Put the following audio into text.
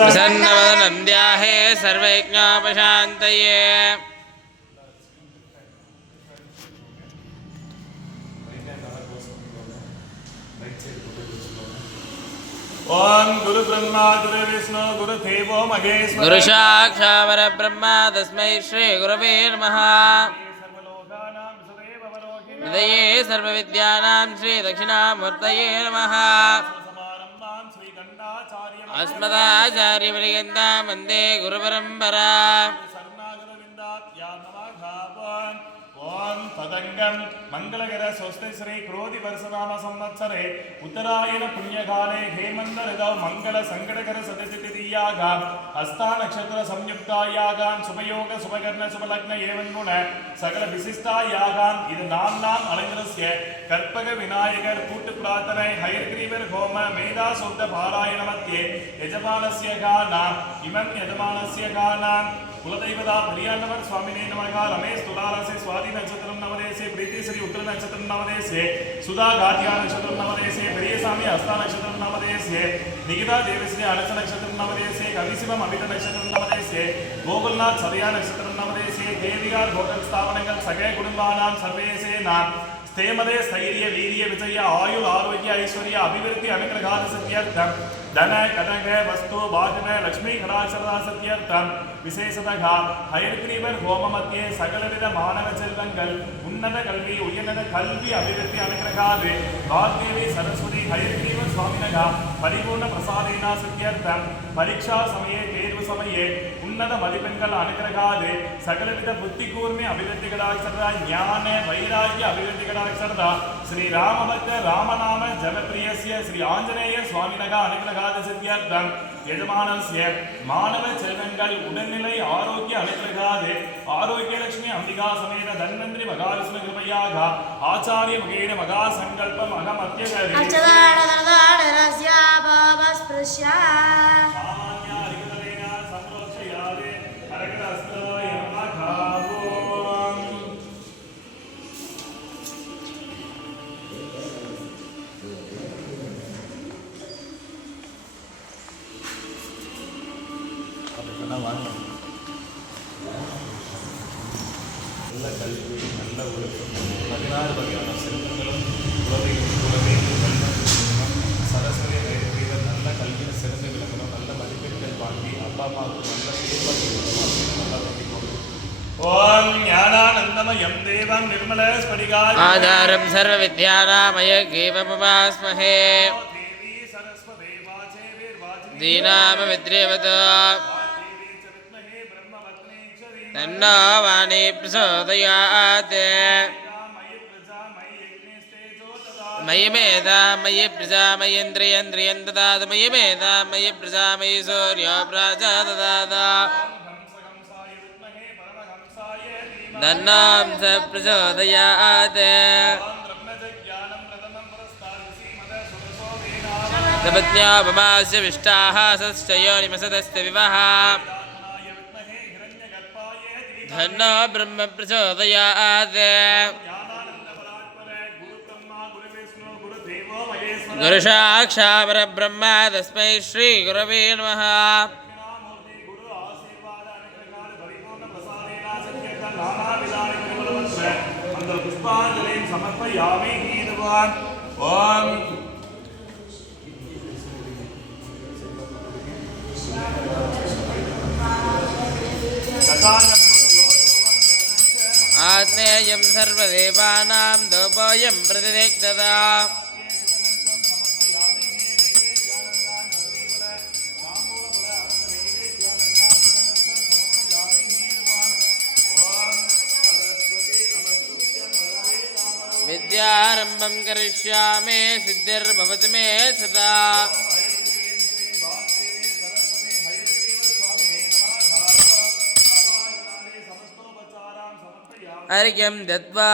प्रसन्नवदनं द्याहे सर्वयज्ञोपशान्तये ओम गुरु ब्रह्मा गुरु विष्णु गुरु देवो महेश्वर गुरुसाक्षावरब्रह्मा तस्मै श्रीगुरवे नमः सर्वलोकानां सदैव अवलोकिनी हृदये सर्वविद्यानां श्रीदक्षिणामूर्तये नमः समारम्भां श्रीगण्डाचार्य अस्मदाचार्यपर्यन्तां वन्दे गुरुपरम्परा शरणागतविन्दात्या नमः ओम तदङ्गं मङ्गलकर स्वस्ति श्री क्रोधि वर्षनाम संवत्सरे उत्तरायण पुण्यकाले हेमन्त ऋतौ मङ्गल सङ्कटकर सदतिथियाग हस्ता नक्षत्र संयुक्तायागान् சுபயோக சுபகர்ண சுபலக்ன ஏவன் குண சகல விசிஷ்டாயாகான் இது நாம் நாம் அலைஞரஸ்ய கற்பக விநாயகர் கூட்டு பிரார்த்தனை ஹயர்கிரீவர் ஹோம மேதா சொந்த பாராயண மத்தியே யஜமானஸ்ய கானா இமம் யஜமானஸ்ய கானா குலதெய்வதா பிரியாண்டவர் சுவாமினே நமகா ரமேஷ் துலாராசே சுவாதி நட்சத்திரம் நவதேசே பிரீத்திஸ்ரீ உத்திர நட்சத்திரம் நவதேசே சுதா காத்தியா நட்சத்திரம் நவதேசே பெரியசாமி ஹஸ்தா நட்சத்திரம் நவதேசே நிகிதா தேவஸ்ரீ அனச நட்சத்திரம் நவதேசே கவிசிவம் அமித நட்சத்திரம் நவதேசே கோகுல்நாத் சதயா நட்சத்திரம் நவதேசே தேவிகார் ஹோட்டல் ஸ்தாபனங்கள் சகல குடும்பானாம் சர்வேசே நான் ஸ்தேமதே ஸ்தைரிய வீரிய விஜய ஆயுள் ஆரோக்கிய ஐஸ்வர்ய அபிவிருத்தி அனுகிரகாத சத்யர்த்தம் தன கனக வஸ்து பாஜன லக்ஷ்மி கடாச்சரதா சத்யர்த்தம் விசேஷதக ஹயர்கிரீவர் ஹோம மத்தியே சகலவித மாணவ செல்வங்கள். உன்னத கல்வி உயர்நத கல்வி அபிவிருத்தி அனுகிரகாது வாக்தேவி சரஸ்வதி ஹயர்கிரீவர் சுவாமினக பரிபூர்ண பிரசாதேனா சத்யர்த்தம் பரீட்சா சமயே தேர்வு சமயே. ಉನ್ನತ ಮದಿಪೆಣ್ಗಳ ಅನುಗ್ರಹಾದ್ರೆ ಸಕಲವಿಧ ಬುದ್ಧಿ ಕೂರ್ಮಿ ಅಭಿವೃದ್ಧಿಗಳಾಗ್ಸದ ಜ್ಞಾನ ವೈರಾಗ್ಯ ಅಭಿವೃದ್ಧಿಗಳಾಗ್ಸದ ಶ್ರೀ ರಾಮಭಕ್ತ ರಾಮನಾಮ ಜನಪ್ರಿಯಸ್ಯ ಶ್ರೀ ಆಂಜನೇಯ சுவாமினக அனுகிரகாத சித்தியார்த்தம். எஜமானஸ்ய மாணவ செல்வங்கள் உடல்நிலை ஆரோக்கிய அனுகிரகாது ஆரோக்கிய லட்சுமி அம்பிகா சமேத தன்வந்திரி மகாவிஷ்ணு கிருபையாக. ஆச்சாரிய முகேன மகா சங்கல்பம் அகம் அத்தியகரி கடவுளுக்கும் பதினாறு வகையான சிற்பங்களும் உறவையும் கூடவே சரஸ்வதி பேர் நல்ல ஆதாரம் சர்வ வித்யாராமய கேவமபாஸ்மஹே தேவி சரஸ்வதேவாச்சே तन्नो वाणीप्रचोदयात् मयि मेधा मयि प्रजा मयेन्द्रियन्द्रियं ददातु मयि मेधा मयि प्रजा मयि सूर्यो प्राजा ददातु धन्नां स प्रचोदयात् तपत्न्योपमास्य विष्टाः सश्चयो निमसदस्य विवहा धन ब्रह्म प्रचोदयात्। गुरुसाक्षा परब्रह्म तस्मै श्रीगुरवे नमः। ॐ तथा आत्मेयं सर्वदेवानां दोपोऽयं प्रतिदिग्धता विद्यारम्भं करिष्यामि सिद्धिर्भवति मे सदा अर्घ्यं दत्वा